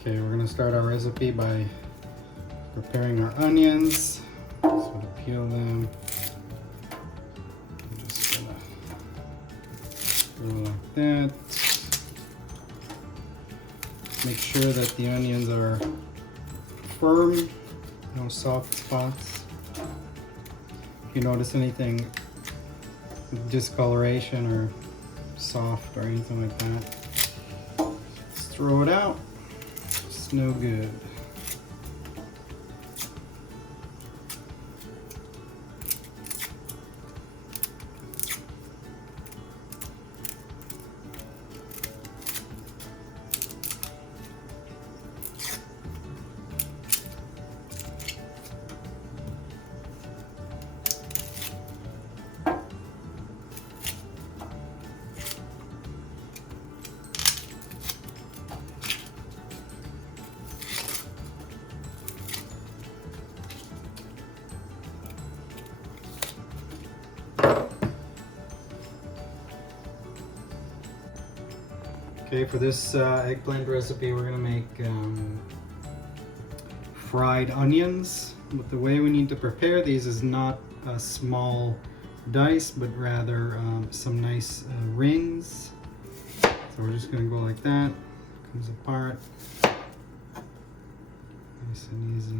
Okay, we're gonna start our recipe by preparing our onions. So to peel them, I'm just gonna go like that. Make sure that the onions are firm, no soft spots. If you notice anything discoloration or soft or anything like that, just throw it out. It's no good. Okay, for this eggplant recipe, we're gonna make fried onions. But the way we need to prepare these is not a small dice, but rather some nice rings. So we're just gonna go like that. Comes apart. Nice and easy.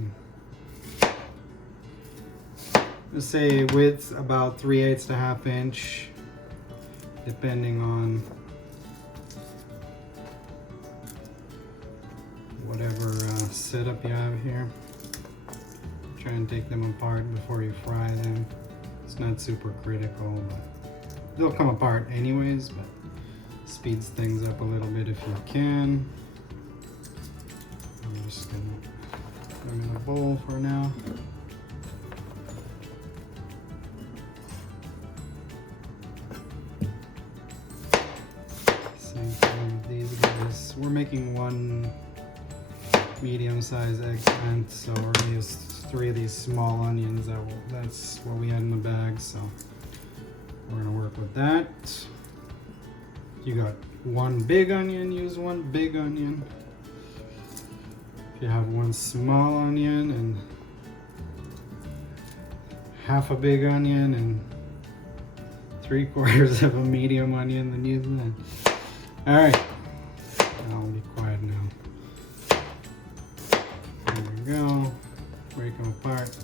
Let's say width about 3/8 to 1/2 inch, depending on whatever setup you have here. Try and take them apart before you fry them. It's not super critical, but they'll come apart anyways, but speeds things up a little bit if you can. I'm just gonna put them in a bowl for now. Same thing with these guys. We're making one medium-sized eggplant, so we're gonna use 3 of these small onions. That's what we had in the bag, so we're gonna work with that. You got 1 big onion, use 1 big onion. If you have 1 small onion and half a big onion and 3/4 of a medium onion, then use that. All right, I'll be quiet now. There we go. Break them apart.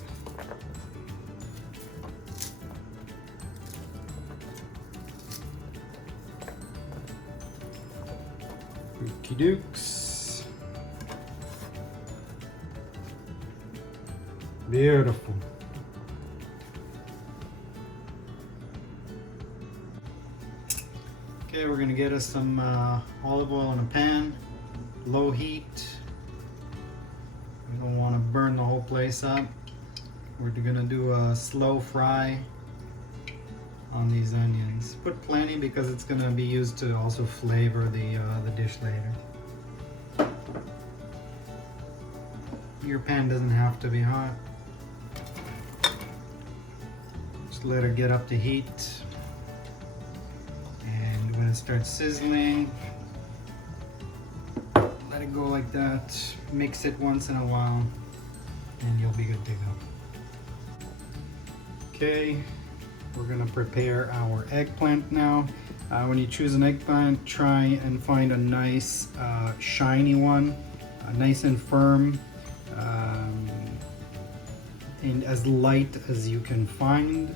Okie dokes. Beautiful. Okay, we're gonna get us some olive oil in a pan, low heat. We don't want to burn the whole place up. We're gonna do a slow fry on these onions. Put plenty because it's gonna be used to also flavor the dish later. Your pan doesn't have to be hot. Just let it get up to heat. And when it starts sizzling, let it go like that. Mix it once in a while and you'll be good to go. Okay, we're gonna prepare our eggplant now. When you choose an eggplant, try and find a nice shiny one, nice and firm, and as light as you can find.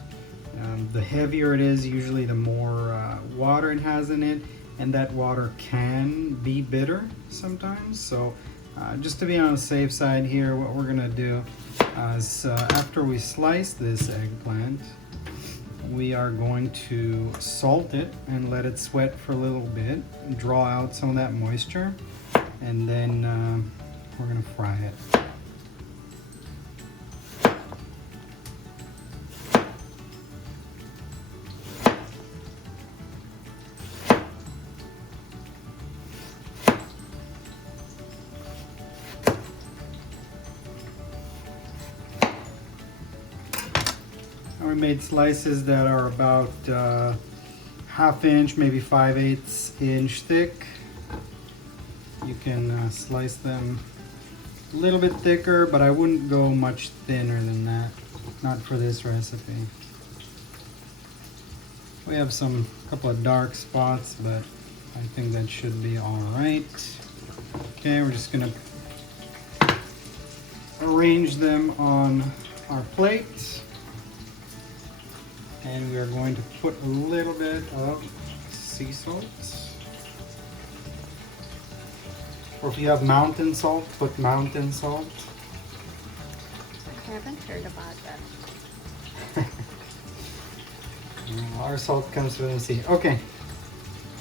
The heavier it is, usually the more water it has in it, and that water can be bitter sometimes. So just to be on the safe side here, what we're gonna do is after we slice this eggplant, we are going to salt it and let it sweat for a little bit, draw out some of that moisture, and then we're gonna fry it. We made slices that are about 1/2 inch, maybe 5/8 inch thick. You can slice them a little bit thicker, but I wouldn't go much thinner than that. Not for this recipe. We have some couple of dark spots, but I think that should be all right. Okay, we're just gonna arrange them on our plate, and we are going to put a little bit of sea salt. Or if you have mountain salt, put mountain salt. I haven't heard about that. Our salt comes from the sea. Okay,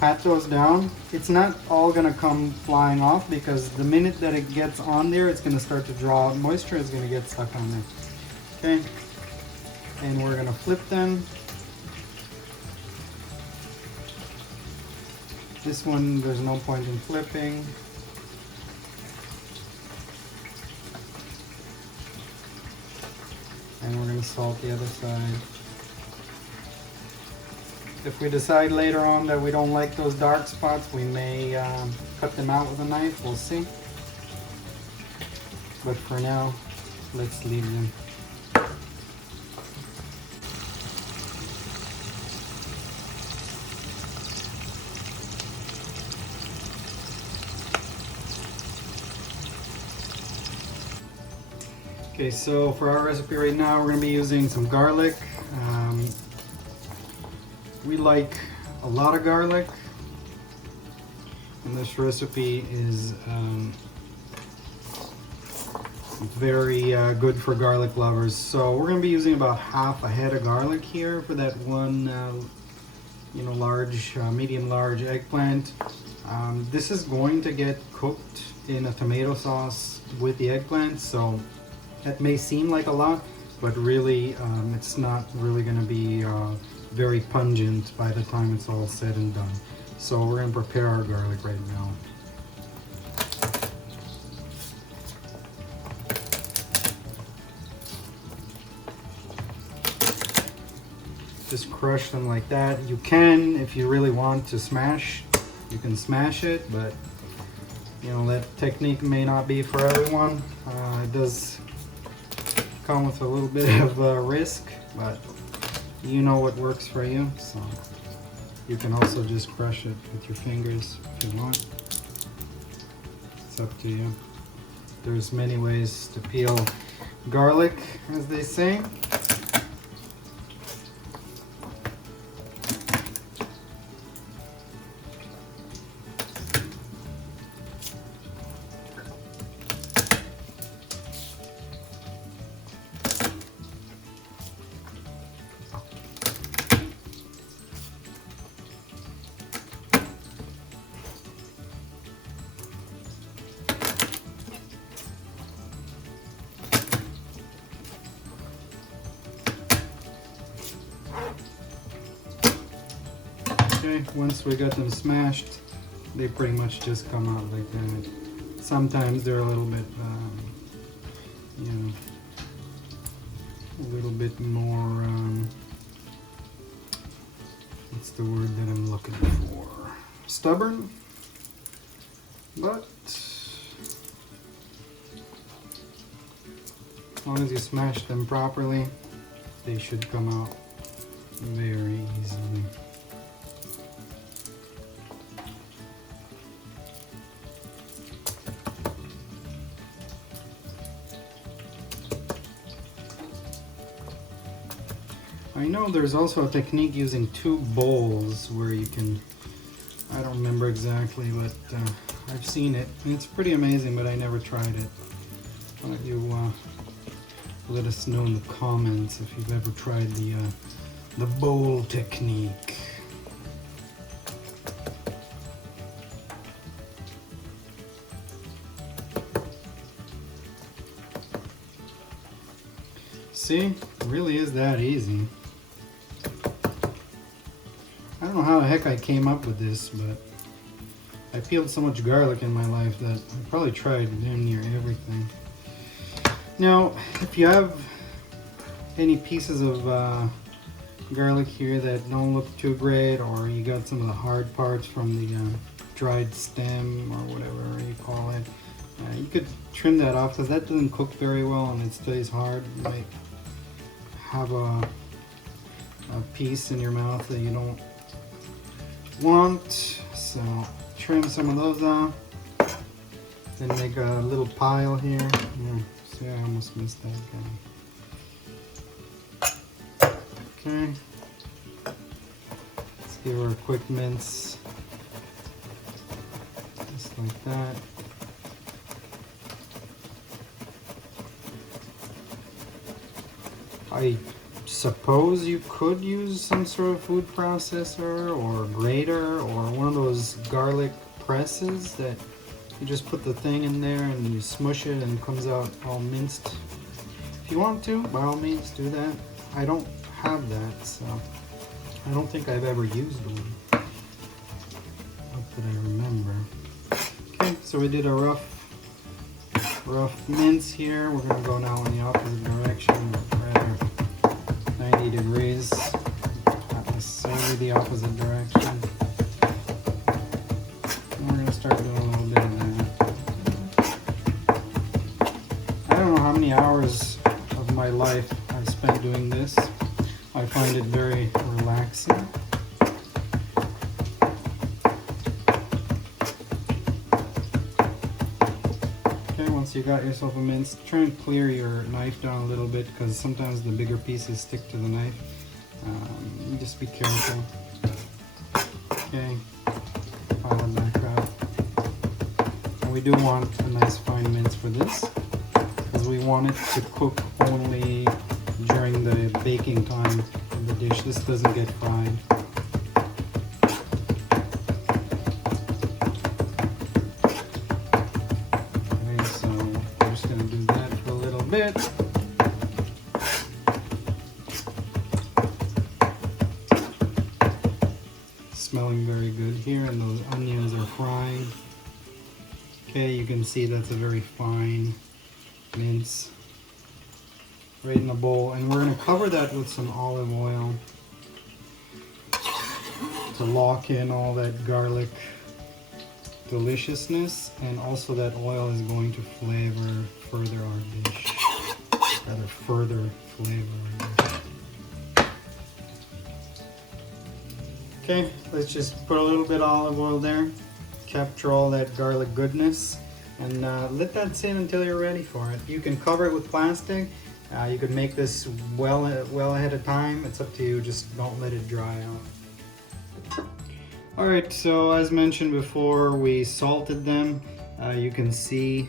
pat those down. It's not all gonna come flying off because the minute that it gets on there, it's gonna start to draw moisture. Is gonna get stuck on there. Okay, and we're gonna flip them. This one, there's no point in flipping. And we're going to salt the other side. If we decide later on that we don't like those dark spots, we may cut them out with a knife. We'll see. But for now, let's leave them. Okay, so for our recipe right now, we're going to be using some garlic. We like a lot of garlic, and this recipe is very good for garlic lovers. So we're going to be using about half a head of garlic here for that one, large, medium large eggplant. This is going to get cooked in a tomato sauce with the eggplant, so that may seem like a lot, but really it's not really going to be very pungent by the time it's all said and done. So we're going to prepare our garlic right now. Just crush them like that. You can, if you really want to smash, you can smash it, but that technique may not be for everyone. It does come with a little bit of risk, but you know what works for you. So you can also just crush it with your fingers if you want. It's up to you. There's many ways to peel garlic, as they say. Okay, once we got them smashed, they pretty much just come out like that. Sometimes they're a little bit, a little bit more, what's the word that I'm looking for? Stubborn, but as long as you smash them properly, they should come out very easily. I know there's also a technique using two bowls where you can, I don't remember exactly, but I've seen it and it's pretty amazing, but I never tried it. Why don't you let us know in the comments if you've ever tried the bowl technique. See, it really is that easy. I don't know how the heck I came up with this, but I peeled so much garlic in my life that I probably tried damn near everything. Now, if you have any pieces of garlic here that don't look too great, or you got some of the hard parts from the dried stem or whatever you could trim that off because that doesn't cook very well and it stays hard. You might have a piece in your mouth that you don't want. So trim some of those off. Then make a little pile here. Yeah, see, I almost missed that guy. Okay. Let's give her a quick mince. Just like that. I suppose you could use some sort of food processor or grater or one of those garlic presses that you just put the thing in there and you smush it and it comes out all minced. If you want to, by all means do that. I don't have that, so I don't think I've ever used one. Not that I remember. Okay, so we did a rough mince here. We're gonna go now in the opposite direction, rather 90 degrees, not necessarily the opposite direction. And we're gonna start doing a little bit of that. I don't know how many hours of my life I spent doing this. I find it very relaxing. Once you got yourself a mince, try and clear your knife down a little bit because sometimes the bigger pieces stick to the knife. Just be careful. Okay, pile it back up. And we do want a nice fine mince for this because we want it to cook only during the baking time of the dish. This doesn't get fried. Bit. Smelling very good here, and those onions are frying. Okay, you can see that's a very fine mince right in the bowl, and we're going to cover that with some olive oil to lock in all that garlic deliciousness, and also that oil is going to flavor further our dish. Rather further flavor. Okay, let's just put a little bit of olive oil there, capture all that garlic goodness, and let that sit until you're ready for it. You can cover it with plastic. You could make this well ahead of time. It's up to you. Just don't let it dry out. All right, so as mentioned before, we salted them. You can see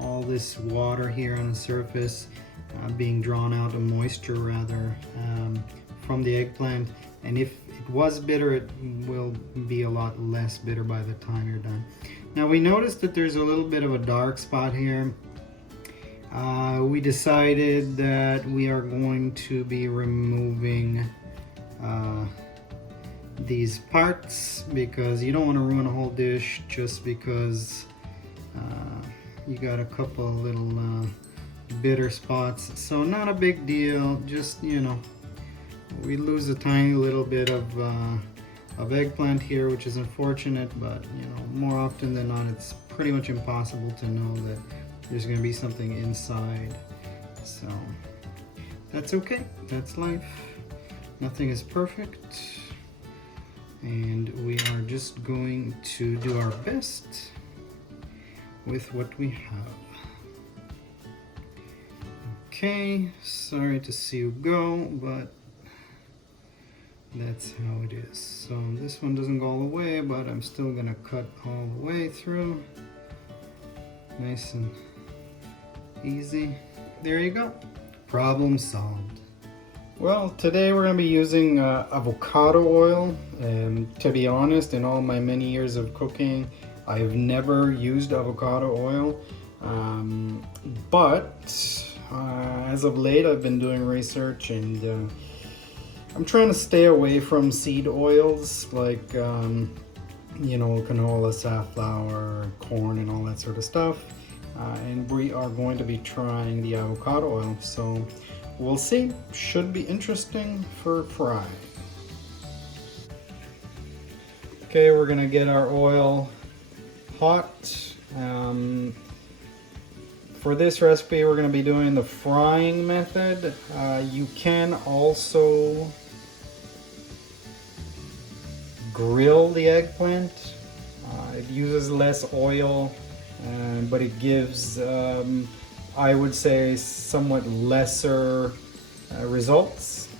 all this water here on the surface being drawn out, of moisture rather, from the eggplant. And if it was bitter, it will be a lot less bitter by the time you're done. Now we noticed that there's a little bit of a dark spot here. We decided that we are going to be removing these parts because you don't want to ruin a whole dish just because you got a couple of little bitter spots. So not a big deal, just, you know, we lose a tiny little bit of eggplant here, which is unfortunate, but you know, more often than not it's pretty much impossible to know that there's going to be something inside. So that's okay, that's life. Nothing is perfect, and we are just going to do our best with what we have. Okay, sorry to see you go, but that's how it is. So this one doesn't go all the way, but I'm still gonna cut all the way through. Nice and easy. There you go. Problem solved. Well, today we're going to be using avocado oil, and to be honest, in all my many years of cooking, I've never used avocado oil, but as of late I've been doing research, and I'm trying to stay away from seed oils like you know, canola, safflower, corn, and all that sort of stuff, and we are going to be trying the avocado oil, so we'll see. Should be interesting for fry. Okay, we're gonna get our oil hot. For this recipe, we're going to be doing the frying method. You can also grill the eggplant. It uses less oil, but it gives, I would say, somewhat lesser results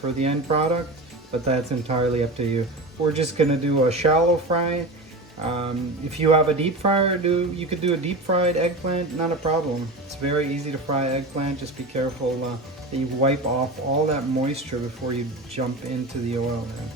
for the end product, but that's entirely up to you. We're just going to do a shallow fry. If you have a deep fryer, you could do a deep fried eggplant, not a problem. It's very easy to fry eggplant. Just be careful that you wipe off all that moisture before you jump into the oil there.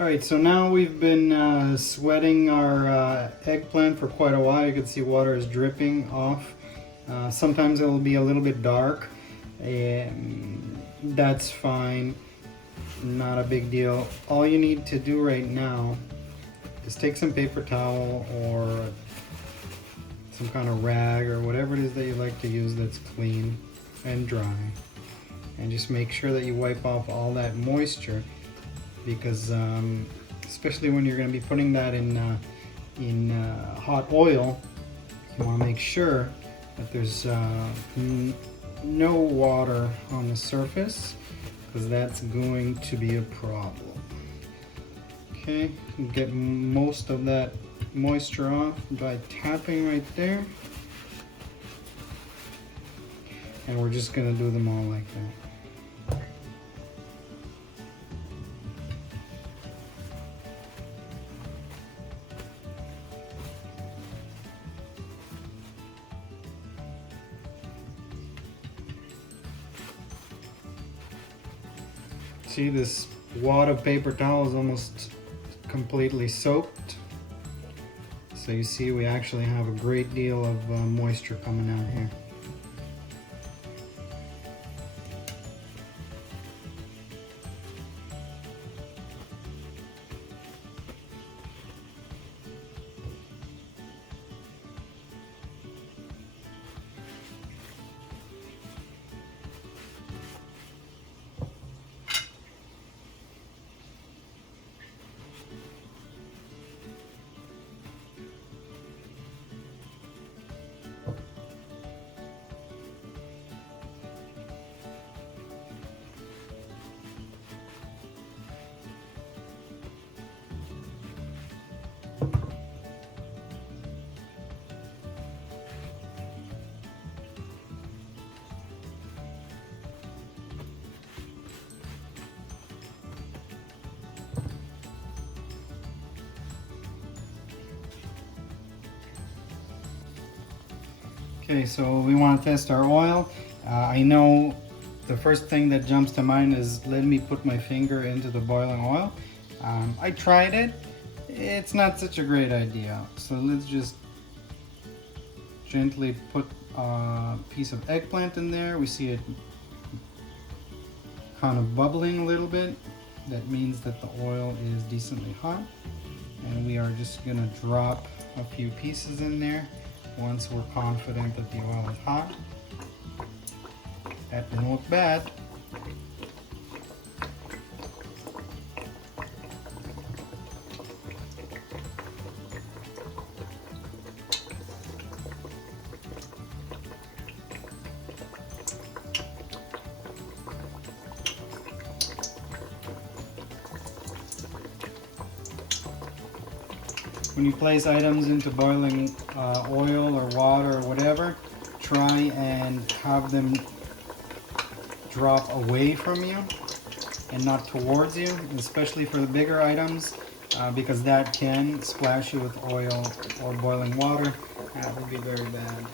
Alright, so now we've been sweating our eggplant for quite a while. You can see water is dripping off. Sometimes it'll be a little bit dark, and that's fine. Not a big deal. All you need to do right now is take some paper towel or some kind of rag or whatever it is that you like to use that's clean and dry. And just make sure that you wipe off all that moisture, because especially when you're going to be putting that in hot oil, you want to make sure that there's no water on the surface, because that's going to be a problem. Okay, get most of that moisture off by tapping right there, and we're just going to do them all like that. See, this wad of paper towel is almost completely soaked. So you see we actually have a great deal of moisture coming out here. Okay, so we want to test our oil. I know the first thing that jumps to mind is, let me put my finger into the boiling oil. I tried it. It's not such a great idea. So let's just gently put a piece of eggplant in there. We see it kind of bubbling a little bit. That means that the oil is decently hot. And we are just going to drop a few pieces in there once we're confident that the oil is hot. That didn't look bad. When you place items into boiling oil or water or whatever, try and have them drop away from you and not towards you, especially for the bigger items, because that can splash you with oil or boiling water. That would be very bad.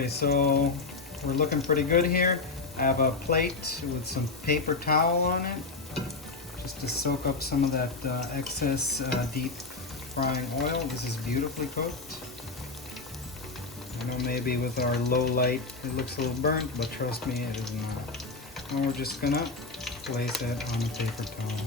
Okay, so we're looking pretty good here. I have a plate with some paper towel on it, just to soak up some of that excess deep frying oil. This is beautifully cooked. I know maybe with our low light it looks a little burnt, but trust me, it is not. And we're just gonna place it on a paper towel.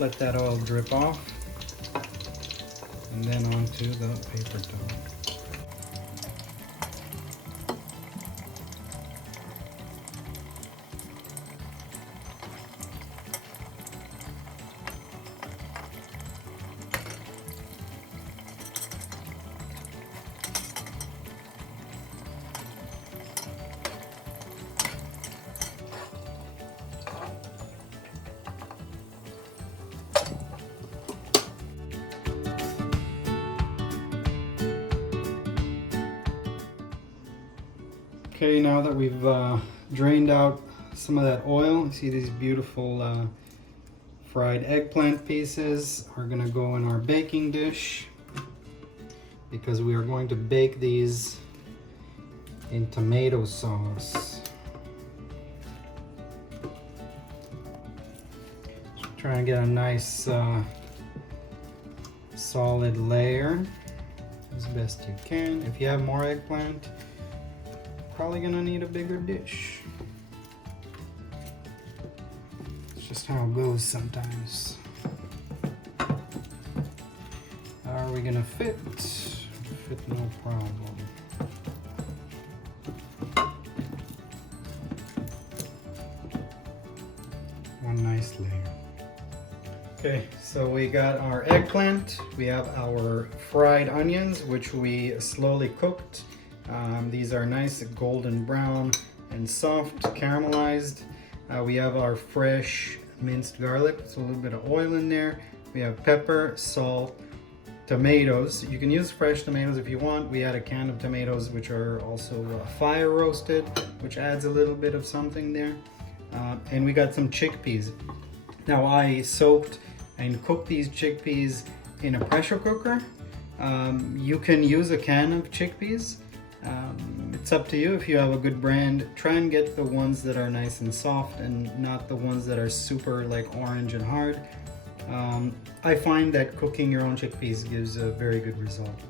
Let that oil drip off, and then onto the paper towel. Okay, now that we've drained out some of that oil, you see these beautiful fried eggplant pieces are gonna go in our baking dish because we are going to bake these in tomato sauce. Try and get a nice solid layer as best you can. If you have more eggplant, probably gonna need a bigger dish. It's just how it goes sometimes. How are we gonna fit? Fit no problem. One nice layer. Okay, so we got our eggplant. We have our fried onions, which we slowly cooked. These are nice golden brown and soft, caramelized. We have our fresh minced garlic, so a little bit of oil in there. We have pepper, salt, tomatoes. You can use fresh tomatoes if you want. We had a can of tomatoes which are also fire roasted, which adds a little bit of something there. And we got some chickpeas. Now I soaked and cooked these chickpeas in a pressure cooker. You can use a can of chickpeas. It's up to you. If you have a good brand, try and get the ones that are nice and soft and not the ones that are super like orange and hard. I find that cooking your own chickpeas gives a very good result.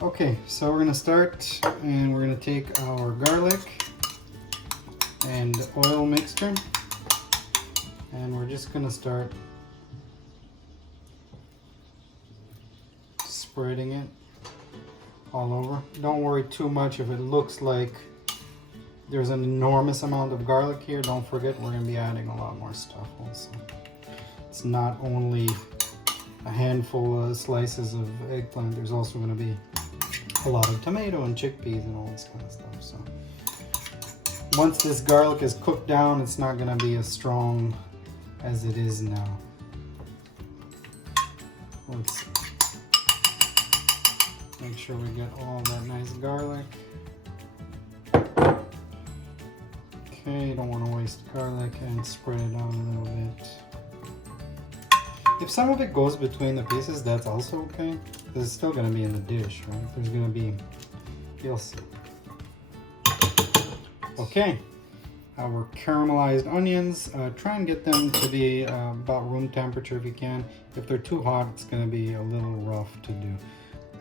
Okay, so we're gonna start and we're gonna take our garlic and oil mixture and we're just gonna start spreading it all over. Don't worry too much if it looks like there's an enormous amount of garlic here. Don't forget we're going to be adding a lot more stuff also. It's not only a handful of slices of eggplant, there's also going to be a lot of tomato and chickpeas and all this kind of stuff. So once this garlic is cooked down, it's not going to be as strong as it is now. Let's make sure we get all that nice garlic. Okay, don't want to waste garlic and spread it out a little bit. If some of it goes between the pieces, that's also okay. It's still going to be in the dish, right? There's going to be, you'll see. Okay, our caramelized onions, try and get them to be about room temperature if you can. If they're too hot, it's going to be a little rough to do.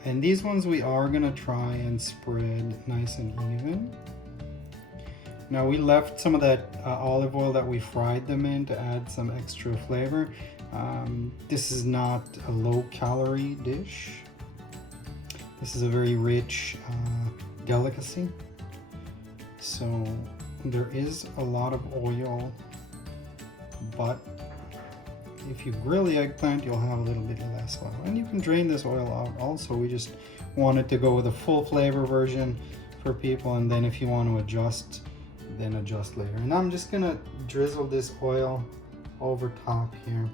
And these ones we are gonna try and spread nice and even. Now we left some of that olive oil that we fried them in to add some extra flavor. This is not a low calorie dish. This is a very rich delicacy. So there is a lot of oil, but if you grill the eggplant, you'll have a little bit less oil. And you can drain this oil out also. We just wanted to go with a full flavor version for people, and then if you want to adjust, then adjust later. And I'm just gonna drizzle this oil over top here.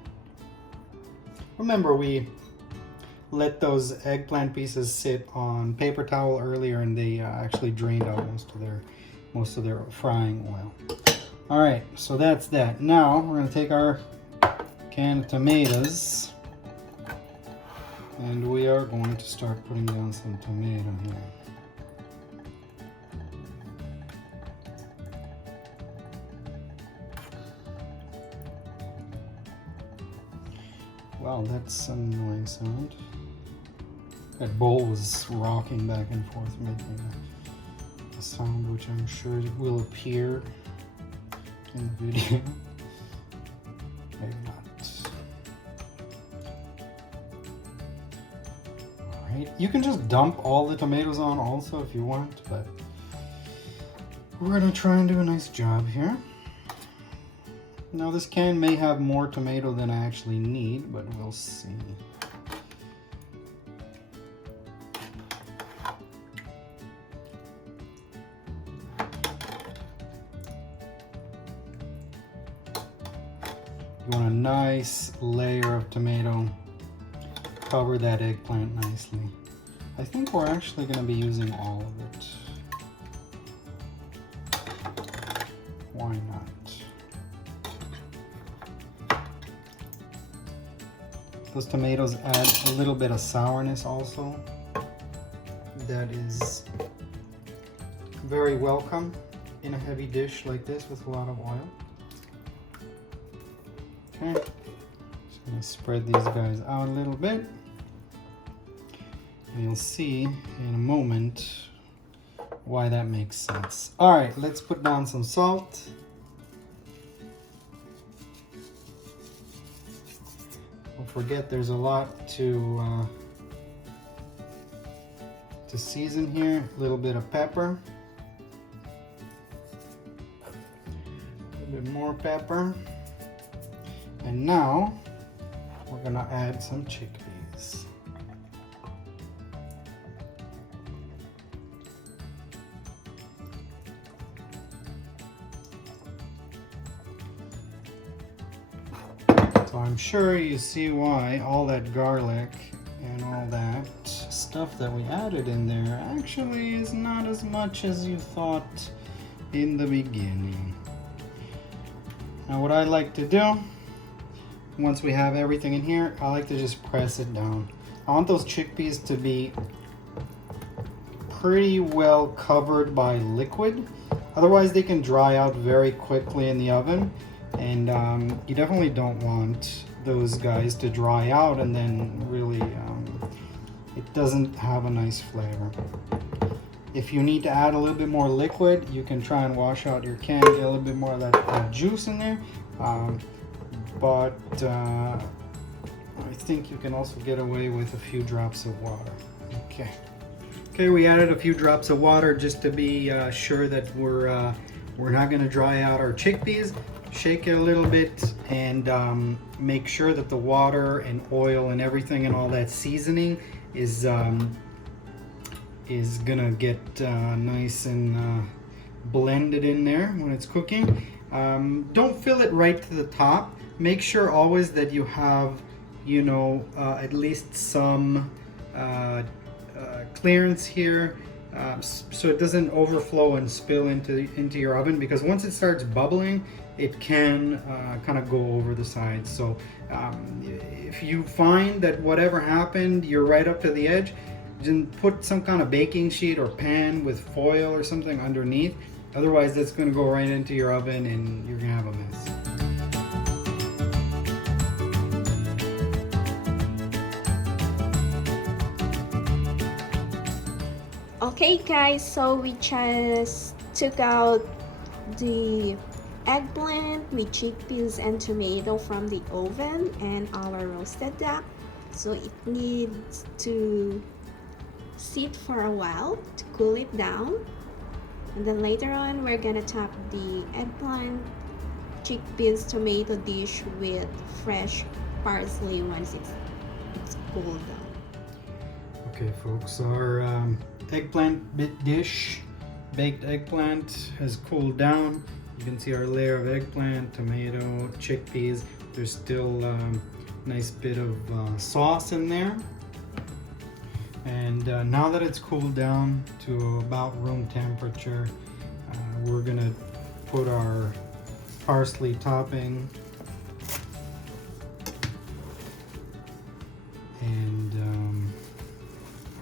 Remember, we let those eggplant pieces sit on paper towel earlier, and they actually drained out most of their frying oil. All right, so that's that. Now we're gonna take our canned tomatoes, and we are going to start putting down some tomato here. Wow, that's an annoying sound. That bowl was rocking back and forth, making a sound which I'm sure it will appear in the video. Maybe not. Alright, you can just dump all the tomatoes on also if you want, but we're gonna try and do a nice job here. Now this can may have more tomato than I actually need, but we'll see. You want a nice layer of tomato. Cover that eggplant nicely. I think we're actually going to be using all of it. Why not? Those tomatoes add a little bit of sourness also. That is very welcome in a heavy dish like this with a lot of oil. Okay, just gonna spread these guys out a little bit. And you'll see in a moment why that makes sense. All right, let's put down some salt. Don't forget there's a lot to season here. A little bit of pepper. A little bit more pepper. And now we're gonna add some chickpeas. So I'm sure you see why all that garlic and all that stuff that we added in there actually is not as much as you thought in the beginning. Now what I like to do, once we have everything in here, I like to just press it down. I want those chickpeas to be pretty well covered by liquid. Otherwise they can dry out very quickly in the oven. And you definitely don't want those guys to dry out and then really it doesn't have a nice flavor. If you need to add a little bit more liquid, you can try and wash out your can, get a little bit more of that juice in there. But I think you can also get away with a few drops of water. Okay, we added a few drops of water just to be sure that we're not going to dry out our chickpeas. Shake it a little bit and make sure that the water and oil and everything and all that seasoning is gonna get nice and blended in there when it's cooking. Don't fill it right to the top. Make sure always that you have, you know, at least some clearance here, so it doesn't overflow and spill into your oven, because once it starts bubbling, it can kind of go over the sides. So if you find that whatever happened, you're right up to the edge, then put some kind of baking sheet or pan with foil or something underneath. Otherwise, that's going to go right into your oven and you're going to have a mess. Okay guys, so we just took out the eggplant with chickpeas and tomato from the oven and our roasted duck. So it needs to sit for a while to cool it down. And then later on, we're gonna top the eggplant, chickpeas, tomato dish with fresh parsley once it's cooled down. Okay folks, our eggplant dish, baked eggplant, has cooled down. You can see our layer of eggplant, tomato, chickpeas. There's still a nice bit of sauce in there. And now that it's cooled down to about room temperature, we're gonna put our parsley topping, and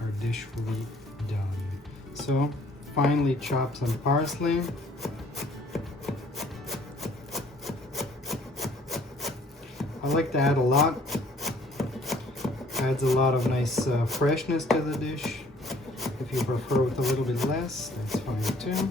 our dish will be done. So finely chop some parsley. I like to add a lot. Adds a lot of nice freshness to the dish. If you prefer with a little bit less, that's fine too.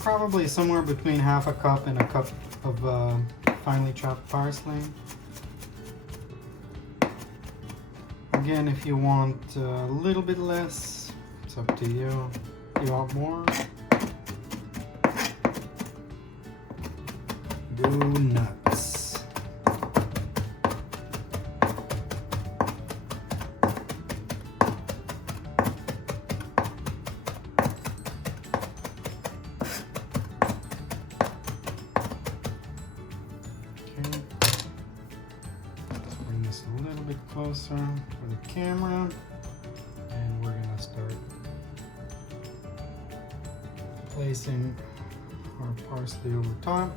Probably somewhere between half a cup and a cup of finely chopped parsley. Again, if you want a little bit less, it's up to you. If you want more, go nuts. A little bit closer for the camera, and we're gonna start placing our parsley over top.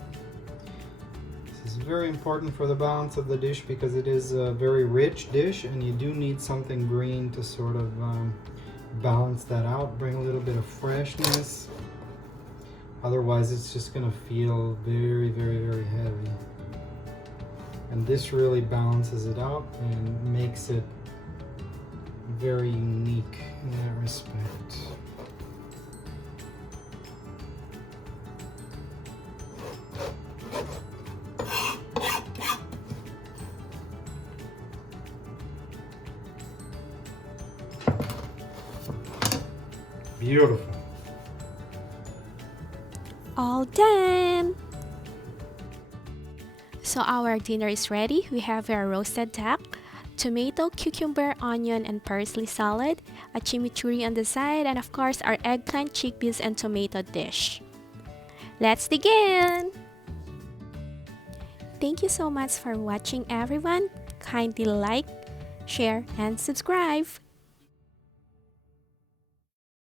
This is very important for the balance of the dish because it is a very rich dish, and you do need something green to sort of balance that out, bring a little bit of freshness. Otherwise it's just gonna feel very, very, very heavy. And this really balances it out and makes it very unique in that respect. Beautiful. All done! So our dinner is ready. We have our roasted duck, tomato, cucumber, onion, and parsley salad, a chimichurri on the side, and of course our eggplant, chickpeas, and tomato dish. Let's begin! Thank you so much for watching, everyone. Kindly like, share, and subscribe.